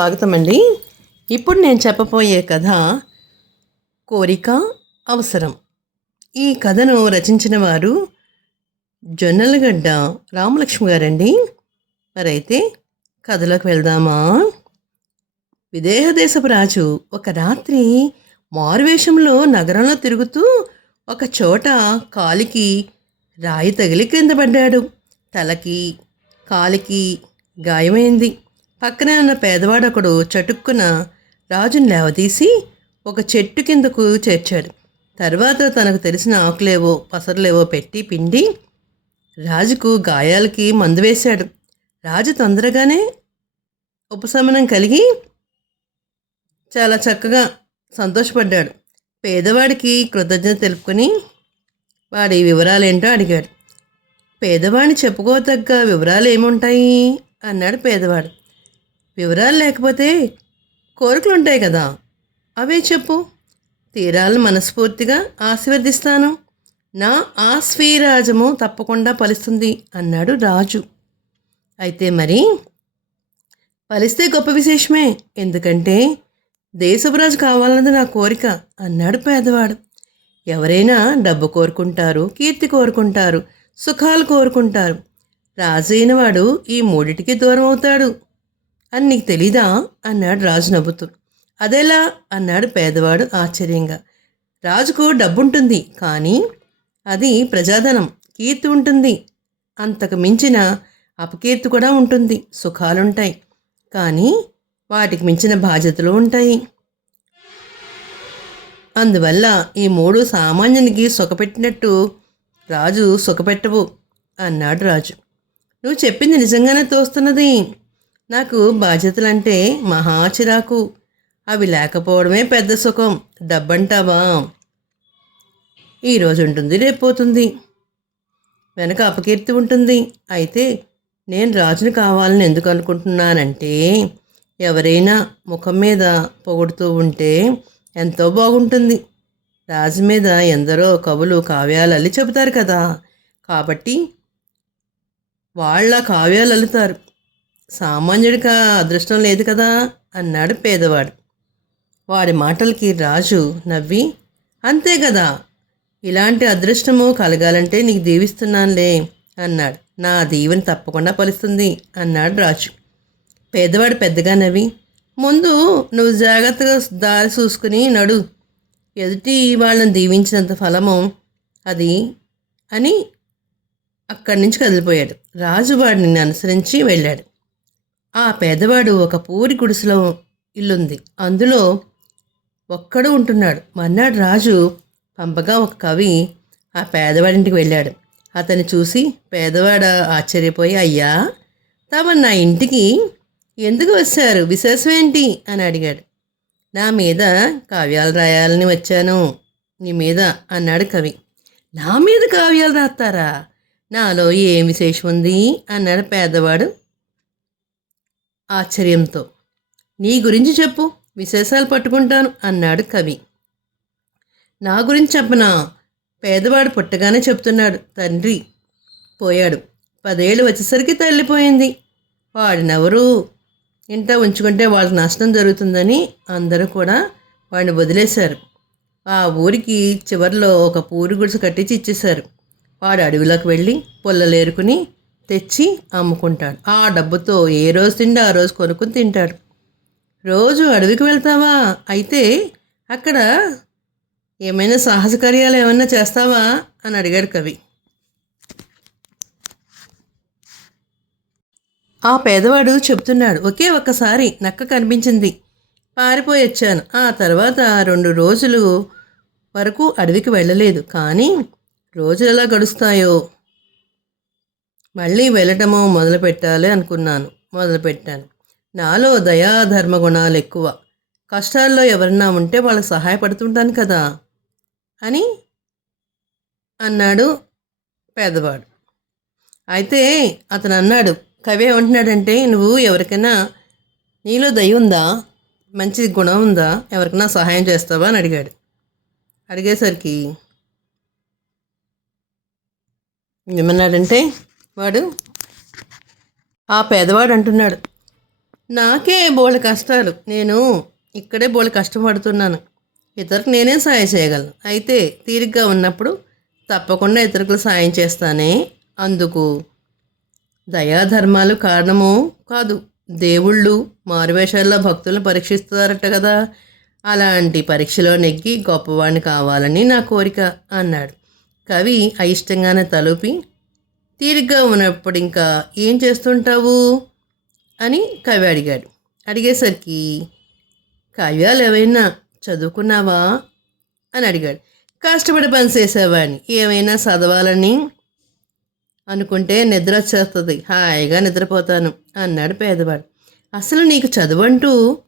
స్వాగతం అండి ఇప్పుడు నేను చెప్పబోయే కథ కోరిక అవసరం. ఈ కథను రచించిన వారు జొన్నలగడ్డ రామలక్ష్మి గారండి. మరైతే కథలోకి వెళ్దామా? విదేహ దేశపు రాజు ఒక రాత్రి మారువేషంలో నగరంలో తిరుగుతూ ఒక చోట కాలికి రాయి తగిలి క్రింద పడ్డాడు. తలకి కాలికి గాయమైంది. పక్కనే ఉన్న పేదవాడొకడు చటుక్కున రాజుని లేవదీసి ఒక చెట్టు కిందకు చేర్చాడు. తర్వాత తనకు తెలిసిన ఆకులేవో పసరులేవో పెట్టి పిండి రాజుకు గాయాలకి మందు వేశాడు. రాజు తొందరగానే ఉపశమనం కలిగి చాలా చక్కగా సంతోషపడ్డాడు. పేదవాడికి కృతజ్ఞత తెలుపుకొని వాడి వివరాలేంటో అడిగాడు. పేదవాడిని చెప్పుకోదగ్గ వివరాలు ఏముంటాయి అన్నాడు పేదవాడు. వివరాలు లేకపోతే కోరికలు ఉంటాయి కదా. అవే చెప్పు. తీరాలను మనస్ఫూర్తిగా ఆశీర్వదిస్తాను. నా ఆశ్వీరాజము తప్పకుండా ఫలిస్తుంది అన్నాడు రాజు. అయితే మరి? ఫలిస్తే గొప్ప విశేషమే. ఎందుకంటే దేశపురాజు కావాలన్నది నా కోరిక అన్నాడు పేదవాడు. ఎవరైనా డబ్బు కోరుకుంటారు కీర్తి కోరుకుంటారు సుఖాలు కోరుకుంటారు. రాజు అయిన వాడు ఈ మూడిటికి దూరం అవుతాడు. అని నీకు తెలీదా? అన్నాడు రాజు నవ్వుతూ. అదెలా? అన్నాడు పేదవాడు ఆశ్చర్యంగా. రాజుకు డబ్బుంటుంది కానీ అది ప్రజాధనం. కీర్తి ఉంటుంది. అంతకు మించిన అపకీర్తి కూడా ఉంటుంది. సుఖాలుంటాయి. కానీ వాటికి మించిన బాధ్యతలు ఉంటాయి. అందువల్ల ఈ మూడు సామాన్యునికి సుఖపెట్టినట్టు రాజు సుఖపెట్టవు అన్నాడు రాజు. నువ్వు చెప్పింది నిజంగానే తోస్తున్నది. నాకు బాధ్యతలంటే మహా చిరాకు. అవి లేకపోవడమే పెద్ద సుఖం. డబ్బంటావా ఈరోజు ఉంటుంది రేపోతుంది వెనక అపకీర్తి ఉంటుంది. అయితే నేను రాజుని కావాలని ఎందుకు అనుకుంటున్నానంటే ఎవరైనా ముఖం మీద పొగుడుతూ ఉంటే ఎంతో బాగుంటుంది. రాజు మీద ఎందరో కవులు కావ్యాలు అల్లి చెబుతారు కదా. కాబట్టి వాళ్ళ కావ్యాలు అల్లుతారు సామాన్యుడికి అదృష్టం లేదు కదా అన్నాడు పేదవాడు. వాడి మాటలకి రాజు నవ్వి అంతే కదా ఇలాంటి అదృష్టము కలగాలంటే నీకు దీవిస్తున్నానులే అన్నాడు. నా దీవెని తప్పకుండా పలుస్తుంది అన్నాడు రాజు. పేదవాడు పెద్దగా నవ్వి ముందు నువ్వు జాగ్రత్తగా దారి చూసుకుని నడు. ఎదుటి వాళ్ళని దీవించినంత ఫలము అది అని అక్కడి నుంచి కదిలిపోయాడు. రాజు వాడిని అనుసరించి వెళ్ళాడు. ఆ పేదవాడు ఒక పూరి గుడిసెలో ఇల్లుంది. అందులో ఒక్కడు ఉంటున్నాడు. మర్నాడు రాజు పంపగా ఒక కవి ఆ పేదవాడింటికి వెళ్ళాడు. అతన్ని చూసి పేదవాడు ఆశ్చర్యపోయి అయ్యా తమ నా ఇంటికి ఎందుకు వచ్చారు? విశేషం ఏంటి అని అడిగాడు. నా మీద కావ్యాలు రాయాలని వచ్చాను నీ మీద అన్నాడు కవి. నా మీద కావ్యాలు రాస్తారా? నాలో ఏం విశేషం ఉంది అన్నాడు పేదవాడు. ఆశ్చర్యంతో. నీ గురించి చెప్పు విశేషాలు పట్టుకుంటాను అన్నాడు కవి. నా గురించి చెప్పనా? పేదవాడు పుట్టగానే చెప్తున్నాడు తండ్రి. పోయాడు. పదేళ్ళు వచ్చేసరికి తల్లిపోయింది. వాడినెవరు? ఇంట ఉంచుకుంటే వాళ్ళకి నష్టం జరుగుతుందని అందరూ కూడా వాడిని వదిలేశారు. ఆ ఊరికి చివరిలో ఒక పూరి గుడిసె కట్టించి ఇచ్చేశారు. వాడు అడవిలోకి వెళ్ళి పుల్లలేరుకుని తెచ్చి అమ్ముకుంటాడు. ఆ డబ్బుతో ఏ రోజు తిండి ఆ రోజు కొనుక్కుని తింటాడు. రోజు అడవికి వెళ్తావా? అయితే అక్కడ ఏమైనా సాహస కార్యాలు ఏమైనా చేస్తావా? అని అడిగాడు కవి. ఆ పేదవాడు చెప్తున్నాడు ఒకే ఒక్కసారి నక్క కనిపించింది. పారిపోయి వచ్చాను. ఆ తర్వాత రెండు రోజులు వరకు అడవికి వెళ్ళలేదు. కానీ రోజులు ఎలా గడుస్తాయో మళ్ళీ వెళ్ళటము మొదలు పెట్టాలి అనుకున్నాను మొదలుపెట్టాను నాలో దయాధర్మ గుణాలు ఎక్కువ. కష్టాల్లో ఎవరన్నా ఉంటే వాళ్ళకి సహాయపడుతుంటాను కదా అని అన్నాడు పేదవాడు. అయితే అతను అన్నాడు కవి ఏమంటున్నాడంటే నువ్వు ఎవరికైనా నీలో దయ ఉందా? మంచి గుణం ఉందా? ఎవరికైనా సహాయం చేస్తావా? అని అడిగాడు. అడిగేసరికి ఏమన్నాడంటే వాడు ఆ పేదవాడు అంటున్నాడు నాకే బోళ్ళ కష్టాలు. నేను ఇక్కడే బోళ్ళ కష్టపడుతున్నాను ఇతరులకు నేనే సాయం చేయగలను. అయితే తీరిగ్గా ఉన్నప్పుడు తప్పకుండా ఇతరులకు సాయం చేస్తానే. అందుకు దయాధర్మాలు కారణము కాదు. దేవుళ్ళు మారువేషాల్లో భక్తులను పరీక్షిస్తారట కదా. అలాంటి పరీక్షలో నెగ్గి గొప్పవాడిని కావాలని నా కోరిక అన్నాడు. కవి అయిష్టంగానే తలుపి తీరిగ్గా ఉన్నప్పుడు ఇంకా ఏం చేస్తుంటావు? అని కవి అడిగాడు. అడిగేసరికి కావ్యాలు ఏవైనా చదువుకున్నావా? అని అడిగాడు. కష్టపడి పని చేసేవాడిని. ఏమైనా చదవాలని? అనుకుంటే నిద్ర వచ్చేస్తుంది. హాయిగా నిద్రపోతాను అన్నాడు పేదవాడు. అసలు నీకు చదువంటూ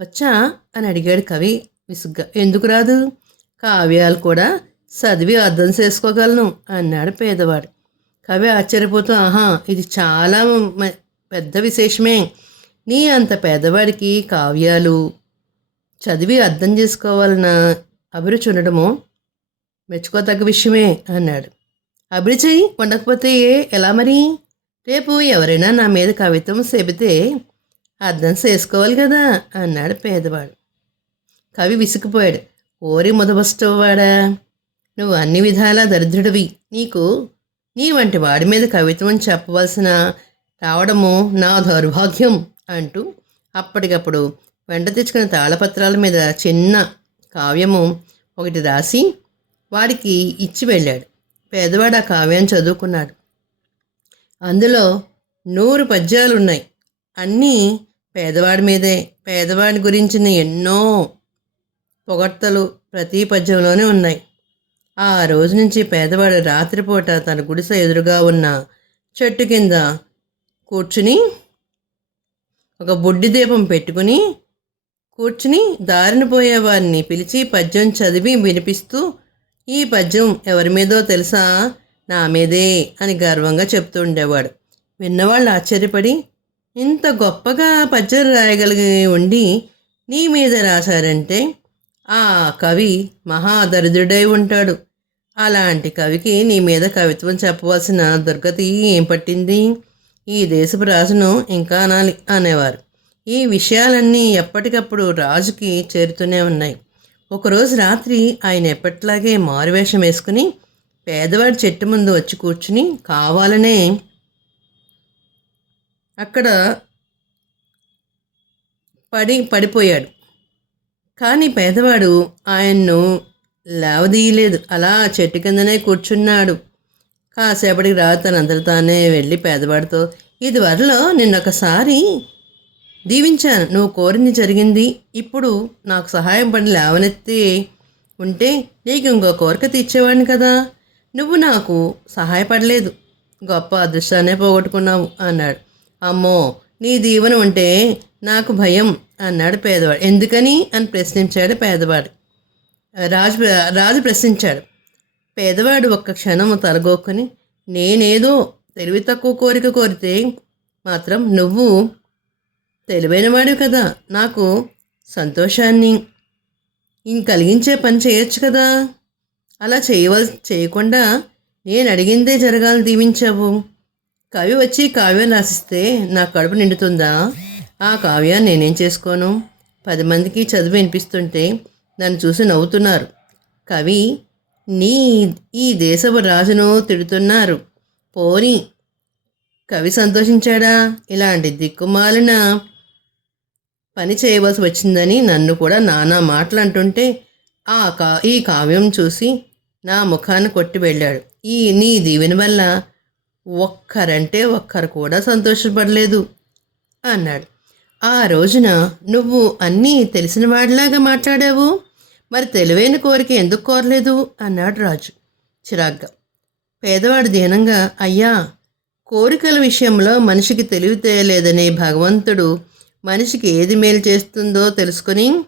వచ్చా? అని అడిగాడు కవి విసుగ్గా. ఎందుకు రాదు? కావ్యాలు కూడా చదివి అర్థం చేసుకోగలను అన్నాడు పేదవాడు. కవి ఆశ్చర్యపోతూ ఆహా ఇది చాలా మ- పెద్ద విశేషమే. నీ అంత పేదవాడికి కావ్యాలు చదివి అర్థం చేసుకోవాలన్న అభిరుచి ఉండడము మెచ్చుకోతగ్గ విషయమే అన్నాడు. అభిరుచి ఉండకపోతే ఎలా మరి? రేపు ఎవరైనా నా మీద కవిత్వం చెబితే అర్థం చేసుకోవాలి కదా అన్నాడు పేదవాడు. కవి విసిగిపోయాడు ఓరి ముదబస్టవాడా నువ్వు అన్ని విధాలా దరిద్రుడివి. నీకు నీ వంటి వాడి మీద కవిత్వం చెప్పవలసిన రావడము నా దౌర్భాగ్యం అంటూ అప్పటికప్పుడు వెంట తెచ్చుకున్న తాళపత్రాల మీద చిన్న కావ్యము ఒకటి రాసి వాడికి ఇచ్చి వెళ్ళాడు. పేదవాడు ఆ కావ్యాన్ని చదువుకున్నాడు. అందులో నూరు పద్యాలు ఉన్నాయి అన్నీ పేదవాడి మీదే. పేదవాడి గురించిన ఎన్నో పొగడ్తలు ప్రతి పద్యంలోనే ఉన్నాయి. ఆ రోజు నుంచి పేదవాడు రాత్రిపూట తన గుడిసె ఎదురుగా ఉన్న చెట్టు కింద కూర్చుని ఒక బొడ్డి దీపం పెట్టుకుని కూర్చుని దారిన పోయేవారిని పిలిచి పద్యం చదివి వినిపిస్తూ ఈ పద్యం ఎవరి మీదో తెలుసా? నా మీదే అని గర్వంగా చెప్తూ ఉండేవాడు. విన్నవాళ్ళు ఆశ్చర్యపడి ఇంత గొప్పగా పద్యం రాయగలిగి ఉండి నీ మీద రాశారంటే ఆ కవి మహాదరిద్రుడై ఉంటాడు. అలాంటి కవికి నీ మీద కవిత్వం చెప్పవలసిన దుర్గతి ఏం పట్టింది? ఈ దేశపు రాజును ఇంకా అనాలి అనేవారు. ఈ విషయాలన్నీ ఎప్పటికప్పుడు రాజుకి చేరుతూనే ఉన్నాయి. ఒకరోజు రాత్రి ఆయన ఎప్పట్లాగే మారువేషం వేసుకుని పేదవాడి చెట్టు ముందు వచ్చి కూర్చుని కావాలనే అక్కడ పడి పడిపోయాడు. కానీ పేదవాడు ఆయన్ను లేవదీయలేదు. అలా చెట్టు కిందనే కూర్చున్నాడు. కాసేపటికి రా తనంతట తానే వెళ్ళి పేదవాడితో ఇదివరలో నిన్నొకసారి దీవించాను. నువ్వు కోరింది జరిగింది. ఇప్పుడు నాకు సహాయం పడి లేవనెత్తి ఉంటే నీకు ఇంకో కోరిక తీర్చేవాడిని కదా. నువ్వు నాకు సహాయపడలేదు. గొప్ప అదృష్టాన్నే పోగొట్టుకున్నావు అన్నాడు. అమ్మో నీ దీవెన ఉంటే నాకు భయం అన్నాడు పేదవాడు. ఎందుకని? అని ప్రశ్నించాడు పేదవాడు. రాజు రాజు ప్రశ్నించాడు. పేదవాడు ఒక్క క్షణము తలగొక్కుని నేనేదో తెలివి తక్కువ కోరిక కోరితే మాత్రం నువ్వు తెలివైనవాడు కదా. నాకు సంతోషాన్ని ఇంక కలిగించే పని చేయొచ్చు కదా. అలా చేయవల్ చేయకుండా నేను అడిగిందే జరగాలని దీవించావు. కవి వచ్చి కావ్యం రాసిస్తే నా కడుపు నిండుతుందా? ఆ కావ్యాన్ని నేనేం చేసుకోను? పది మందికి చదివి వినిపిస్తుంటే నన్ను చూసి నవ్వుతున్నారు. కవి నీ ఈ దేశపు రాజును తిడుతున్నారు. పోని కవి సంతోషించాడా? ఇలాంటి దిక్కుమాలిన పని చేయవలసి వచ్చిందని నన్ను కూడా నానా మాటలు అంటుంటే ఆ కా ఈ కావ్యం చూసి నా ముఖాన్ని కొట్టి వెళ్ళాడు. ఈ నీ దీవెన వల్ల ఒక్కరంటే ఒక్కరు కూడా సంతోషపడలేదు అన్నాడు. ఆ రోజున నువ్వు అన్నీ తెలిసిన వాడిలాగా మాట్లాడావు? మరి తెలివైన కోరిక ఎందుకు కోరలేదు? అన్నాడు రాజు చిరాగ్గా. పేదవాడు దీనంగా అయ్యా కోరికల విషయంలో మనిషికి తెలివితేయలేదని భగవంతుడు మనిషికి ఏది మేలు చేస్తుందో తెలుసుకొని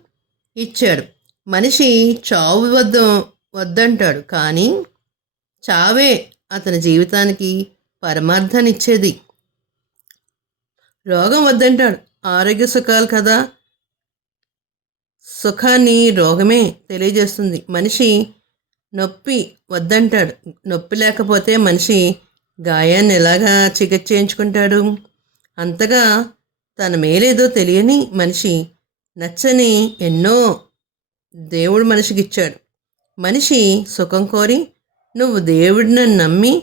ఇచ్చాడు. మనిషి చావు వద్ద వద్దంటాడు కానీ చావే అతని జీవితానికి పరమార్థాన్నిచ్చేది రోగం వద్దంటాడు. ఆరోగ్య సుఖాలు కదా సుఖాన్ని రోగమే తెలియజేస్తుంది. మనిషి నొప్పి వద్దంటాడు. నొప్పి లేకపోతే మనిషి గాయాన్ని ఎలాగా చికిత్స చేయించుకుంటాడు? అంతగా తన మేలేదో తెలియని మనిషి నచ్చని ఎన్నో దేవుడు మనిషికి ఇచ్చాడు మనిషి సుఖం కోరి నువ్వు దేవుడిని నమ్మి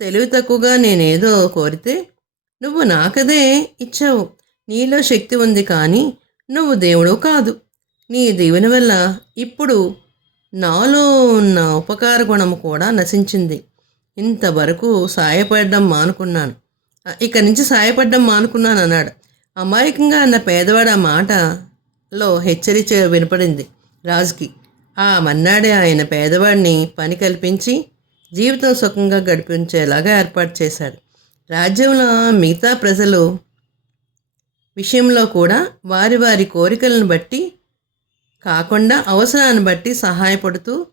తెలివి తక్కువగా నేనేదో కోరితే నువ్వు నాకదే ఇచ్చావు. నీలో శక్తి ఉంది కానీ నువ్వు దేవుడు కాదు. నీ దీవెన వల్ల ఇప్పుడు నాలో ఉన్న ఉపకార గుణము కూడా నశించింది. ఇంతవరకు సాయపడడం మానుకున్నాను ఇక్కడి ఇక నుంచి సాయపడడం మానుకున్నాను అన్నాడు. అమాయకంగా అన్న పేదవాడు ఆ మాటలో హెచ్చరిక వినపడింది రాజుకి. ఆ మన్నాడే ఆయన పేదవాడిని పని కల్పించి జీవితం సుఖంగా గడిపించేలాగా ఏర్పాటు చేశాడు. రాజ్యంలో మిగతా ప్రజలు విషయంలో కూడా వారి వారి కోరికలను బట్టి కాకుండా అవసరాన్ని బట్టి సహాయపడుతూ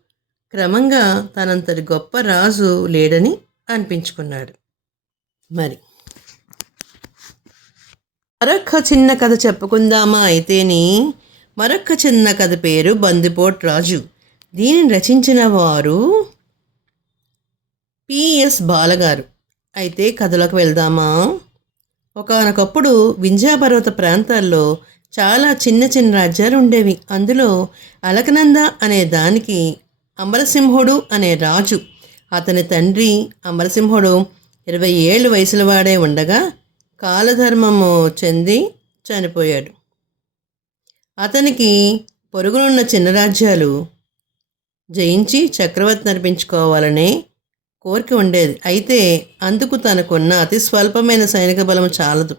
క్రమంగా తనంతటి గొప్ప రాజు లేడని అనిపించుకున్నాడు. మరి మరొక చిన్న కథ చెప్పుకుందామా అయితేని మరొక చిన్న కథ పేరు బందిపోట్ రాజు. దీనిని రచించిన వారు పిఎస్ బాలగారు. అయితే కథలోకి వెళ్దామా? ఒకనొకప్పుడు వింధ్యాపర్వత ప్రాంతాల్లో చాలా చిన్న చిన్న రాజ్యాలు ఉండేవి. అందులో అలకనంద అనే దానికి అమరసింహుడు అనే రాజు. అతని తండ్రి అమరసింహుడు ఇరవై ఏళ్ళు వయసుల వాడే ఉండగా కాలధర్మము చెంది చనిపోయాడు. అతనికి పొరుగునున్న చిన్న రాజ్యాలు జయించి చక్రవర్తి నడిపించుకోవాలనే కోరిక ఉండేది. అయితే అందుకు తనకున్న అతి స్వల్పమైన సైనిక బలం చాలదు.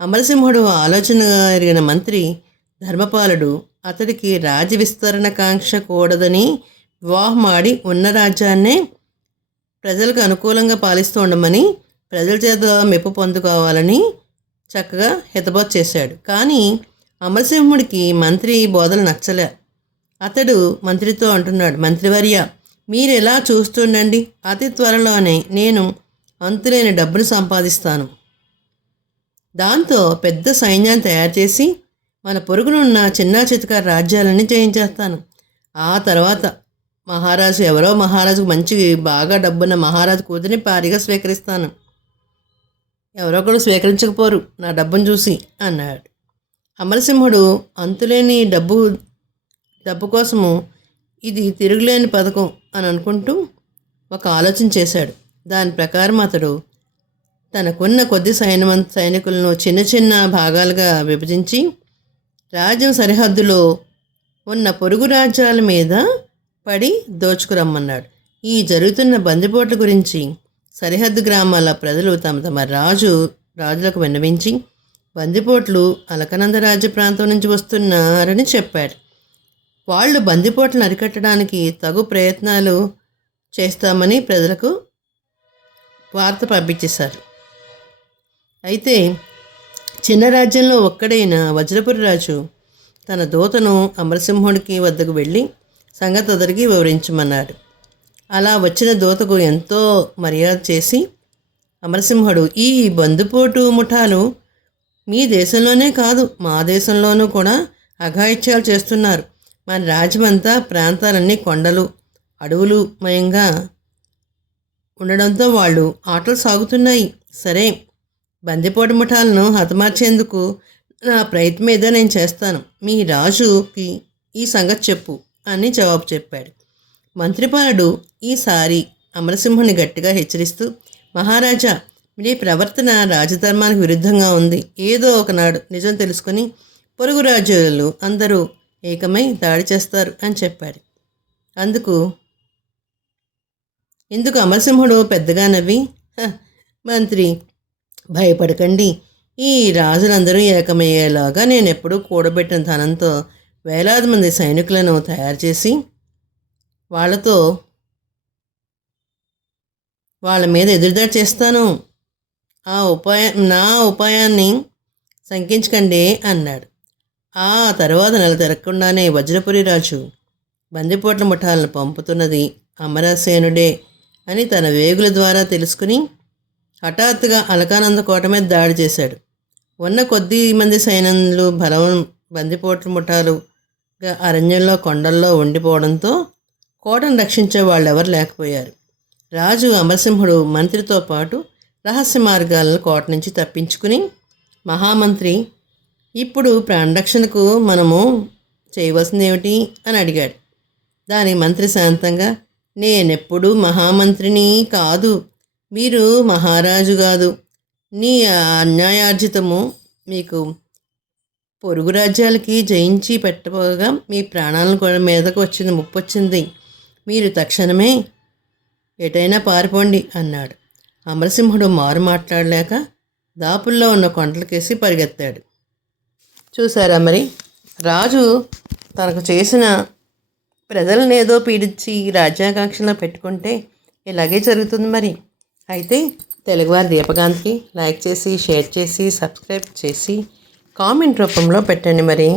అమరసింహుడు ఆలోచన ఎరిగిన మంత్రి ధర్మపాలుడు అతడికి రాజ్య విస్తరణ కాంక్ష కూడదని వివాహమాడి ఉన్న రాజ్యాన్నే ప్రజలకు అనుకూలంగా పాలిస్తూ ఉండమని ప్రజల చేత మెప్పు పొందుకోవాలని చక్కగా హితబోధ చేశాడు. కానీ అమరసింహుడికి మంత్రి బోధలు నచ్చలే. అతడు మంత్రితో అంటున్నాడు మంత్రివర్య మీరు ఎలా చూస్తుండండి? అతి త్వరలోనే నేను అంతులేని డబ్బును సంపాదిస్తాను. దాంతో పెద్ద సైన్యాన్ని తయారు చేసి మన పొరుగునున్న చిన్న చితక రాజ్యాలన్నీ జయించేస్తాను. ఆ తర్వాత మహారాజు ఎవరో మహారాజుకు మంచి బాగా డబ్బున్న మహారాజు కూతురిని పారిగా స్వీకరిస్తాను. ఎవరో ఒకరు స్వీకరించకపోరు నా డబ్బును చూసి అన్నాడు. అమరసింహుడు అంతులేని డబ్బు డబ్బు కోసము ఇది తిరుగులేని పథకం అని అనుకుంటూ ఒక ఆలోచన చేశాడు. దాని ప్రకారం అతడు తనకున్న కొద్ది సైన్య సైనికులను చిన్న చిన్న భాగాలుగా విభజించి రాజ్యం సరిహద్దులో ఉన్న పొరుగు రాజ్యాల మీద పడి దోచుకురమ్మన్నాడు. ఈ జరుగుతున్న బందిపోట్ల గురించి సరిహద్దు గ్రామాల ప్రజలు తమ తమ రాజు రాజులకు విన్నవించి బందిపోట్లు అలకనంద రాజ్య ప్రాంతం నుంచి వస్తున్నారని చెప్పాడు వాళ్ళు బందిపోట్లను అరికట్టడానికి తగు ప్రయత్నాలు చేస్తామని ప్రజలకు వార్త పంపించేశారు. అయితే చిన్న రాజ్యంలో ఒక్కడైన వజ్రపురి రాజు తన దూతను అమరసింహుడికి వద్దకు వెళ్ళి సంగతి అతడికి వివరించమన్నాడు. అలా వచ్చిన దూతకు ఎంతో మర్యాద చేసి అమరసింహుడు ఈ బందుపోటు ముఠాలు మీ దేశంలోనే కాదు మా దేశంలోనూ కూడా అఘాయిత్యాలు చేస్తున్నారు. మన రాజ్యమంతా ప్రాంతాలన్నీ కొండలు అడవులు మయంగా ఉండడంతో వాళ్ళు ఆటలు సాగుతున్నాయి. సరే బందిపోటు ముఠాలను హతమార్చేందుకు నా ప్రయత్నం ఏదో నేను చేస్తాను. మీ రాజుకి ఈ సంగతి చెప్పు అని జవాబు చెప్పాడు. మంత్రిపాలుడు ఈసారి అమరసింహుని గట్టిగా హెచ్చరిస్తూ మహారాజా మీ ప్రవర్తన రాజధర్మానికి విరుద్ధంగా ఉంది. ఏదో ఒకనాడు నిజం తెలుసుకొని పొరుగు రాజులు అందరూ ఏకమై దాడి చేస్తారు అని చెప్పాడు. అందుకు ఇందుకు అమరసింహుడు పెద్దగా నవ్వి మంత్రి భయపడకండి. ఈ రాజులందరూ ఏకమయ్యేలాగా నేను ఎప్పుడూ కూడబెట్టిన ధనంతో వేలాది మంది సైనికులను తయారు చేసి వాళ్ళతో వాళ్ళ మీద ఎదురుదాడి చేస్తాను. ఆ ఉపాయం నా ఉపాయాన్ని శంకించకండి అన్నాడు. ఆ తర్వాత నెల తిరగకుండానే వజ్రపురి రాజు బందిపోట్ల ముఠాలను పంపుతున్నది అమరసేనుడే అని తన వేగుల ద్వారా తెలుసుకుని హఠాత్తుగా అలకానంద కోట మీద దాడి చేశాడు. ఉన్న కొద్ది మంది సైన్యులు బలం బందిపోట్లు ముఠాలుగా అరణ్యంలో కొండల్లో ఉండిపోవడంతో కోటను రక్షించే వాళ్ళు ఎవరు లేకపోయారు. రాజు అమరసింహుడు మంత్రితో పాటు రహస్య మార్గాలను కోట నుంచి తప్పించుకుని మహామంత్రి ఇప్పుడు ప్రాణరక్షణకు మనము చేయవలసింది ఏమిటి అని అడిగాడు. దాని మంత్రి శాంతంగా నేనెప్పుడు మహామంత్రిని కాదు. మీరు మహారాజు కాదు. నీ అన్యాయార్జితము మీకు పొరుగు రాజ్యాలకి జయించి పెట్టబోగా మీ ప్రాణాలను కూడా మీదకు వచ్చింది ముప్పొచ్చింది. మీరు తక్షణమే ఎటైనా పారిపోండి అన్నాడు. అమరసింహుడు మారు మాట్లాడలేక దాపుల్లో ఉన్న కొండలకేసి పరిగెత్తాడు. చూసారా మరి? రాజు తనకు చేసిన ప్రజలను ఏదో పీడించి రాజ్యాకాంక్షలో పెట్టుకుంటే ఇలాగే జరుగుతుంది మరి. అయితే తెలుగువారి దీపకాంత్కి లైక్ చేసి షేర్ చేసి సబ్స్క్రైబ్ చేసి కామెంట్ రూపంలో పెట్టండి మరి.